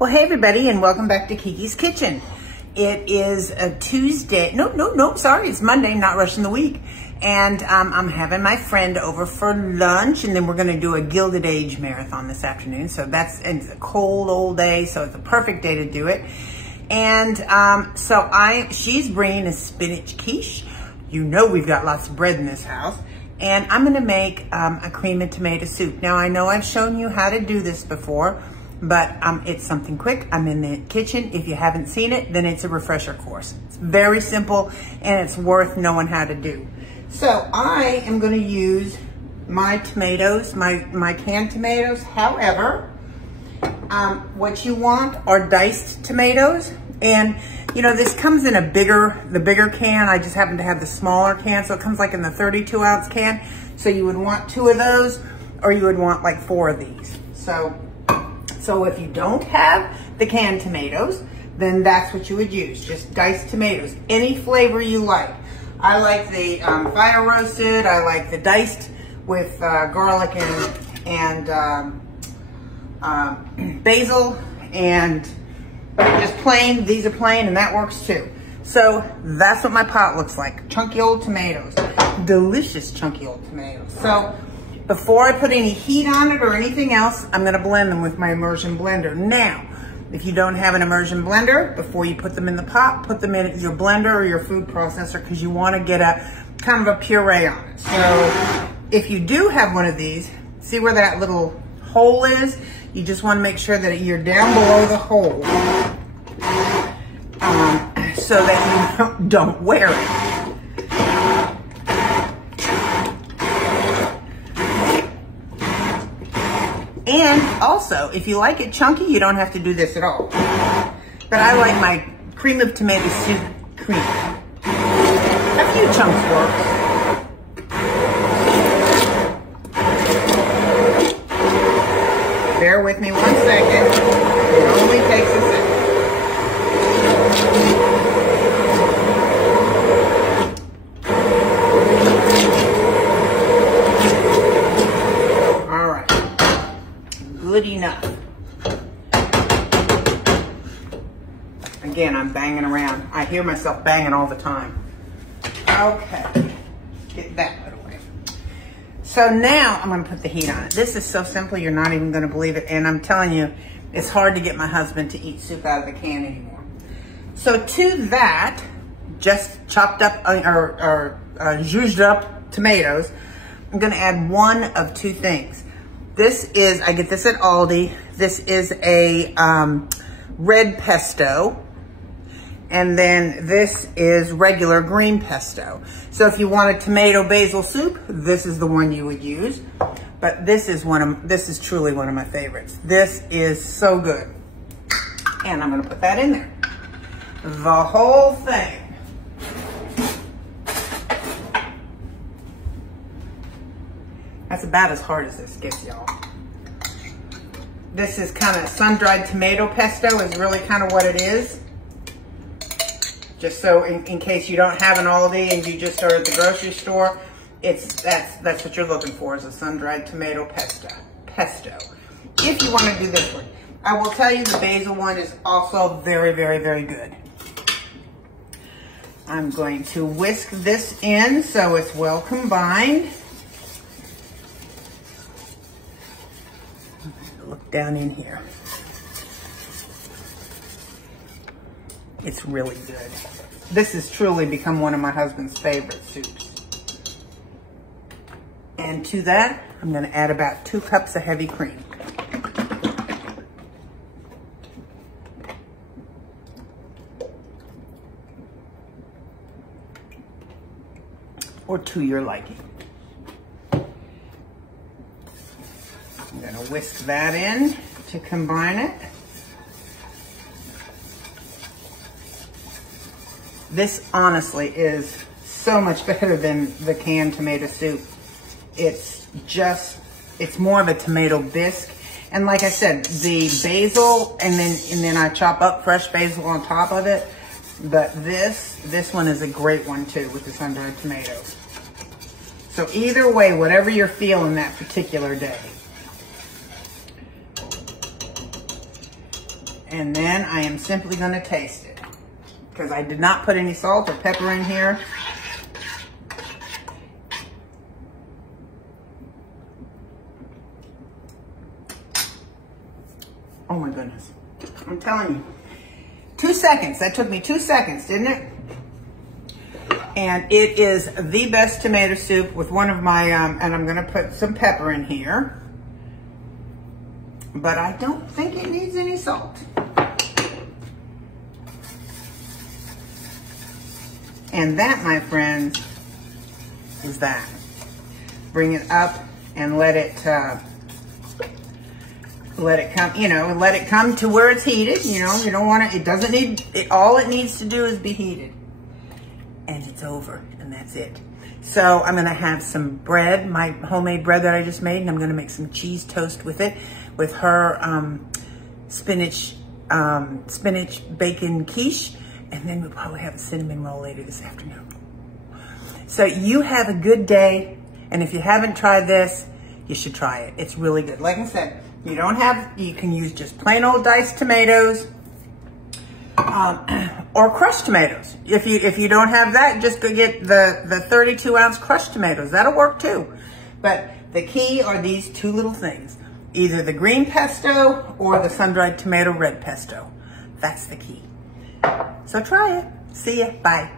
Well, hey everybody, and welcome back to Kiki's Kitchen. It is a Tuesday. No, sorry, it's Monday, not rushing the week. And I'm having my friend over for lunch, and then we're gonna do a Gilded Age marathon this afternoon. So it's a cold old day, so it's a perfect day to do it. And she's bringing a spinach quiche. You know we've got lots of bread in this house. And I'm gonna make a cream and tomato soup. Now I know I've shown you how to do this before, but it's something quick. I'm in the kitchen. If you haven't seen it, then it's a refresher course. It's very simple and it's worth knowing how to do. So I am gonna use my tomatoes, my canned tomatoes. However, what you want are diced tomatoes. And you know, this comes in the bigger can. I just happen to have the smaller can, so it comes like in the 32-ounce can. So you would want 2 of those, or you would want like 4 of these. So if you don't have the canned tomatoes, then that's what you would use, just diced tomatoes, any flavor you like. I like the fire roasted, I like the diced with garlic and basil, and just plain, these are plain, and that works too. So that's what my pot looks like, chunky old tomatoes, delicious chunky old tomatoes. So before I put any heat on it or anything else, I'm gonna blend them with my immersion blender. Now, if you don't have an immersion blender, before you put them in the pot, put them in your blender or your food processor, because you wanna get a kind of a puree on it. So if you do have one of these, see where that little hole is? You just wanna make sure that you're down below the hole so that you don't wear it. And also, if you like it chunky, you don't have to do this at all. But I like my cream of tomato soup cream. A few chunks works. Bear with me 1 second. It only takes a second. Good enough. Again, I'm banging around. I hear myself banging all the time. Okay, get that out of the way. So now I'm gonna put the heat on it. This is so simple, you're not even gonna believe it. And I'm telling you, it's hard to get my husband to eat soup out of the can anymore. So to that, just chopped up or zhuzhed up tomatoes, I'm gonna add one of 2 things. This is, I get this at Aldi. This is a red pesto. And then this is regular green pesto. So if you want a tomato basil soup, this is the one you would use. But this is truly one of my favorites. This is so good. And I'm gonna put that in there. The whole thing. That's about as hard as this gets, y'all. This is kind of sun-dried tomato pesto is really kind of what it is. Just so in case you don't have an Aldi and you just are at the grocery store, that's what you're looking for, is a sun-dried tomato pesto. If you want to do this one. I will tell you the basil one is also very, very, very good. I'm going to whisk this in so it's well combined. Look down in here. It's really good. This has truly become one of my husband's favorite soups. And to that, I'm gonna add about 2 cups of heavy cream. Or to your liking. I'm gonna whisk that in to combine it. This honestly is so much better than the canned tomato soup. It's more of a tomato bisque. And like I said, the basil, and then I chop up fresh basil on top of it. But this one is a great one too, with the sun-dried tomatoes. So either way, whatever you're feeling that particular day. And then I am simply gonna taste it because I did not put any salt or pepper in here. Oh my goodness. I'm telling you. 2 seconds. That took me 2 seconds, didn't it? And it is the best tomato soup with one of my, and I'm gonna put some pepper in here. But I don't think it needs any salt. And that, my friends, is that. Bring it up and let it come, you know, let it come to where it's heated. You know, you don't want it doesn't need, all it needs to do is be heated. And it's over, and that's it. So I'm gonna have some bread, my homemade bread that I just made, and I'm gonna make some cheese toast with it, with her spinach bacon quiche, and then we'll probably have a cinnamon roll later this afternoon. So you have a good day, and if you haven't tried this, you should try it. It's really good. Like I said, you can use just plain old diced tomatoes, or crushed tomatoes. If you don't have that, just go get the 32-ounce crushed tomatoes. That'll work too. But the key are these two little things. Either the green pesto or the sun-dried tomato red pesto. That's the key. So try it. See ya. Bye.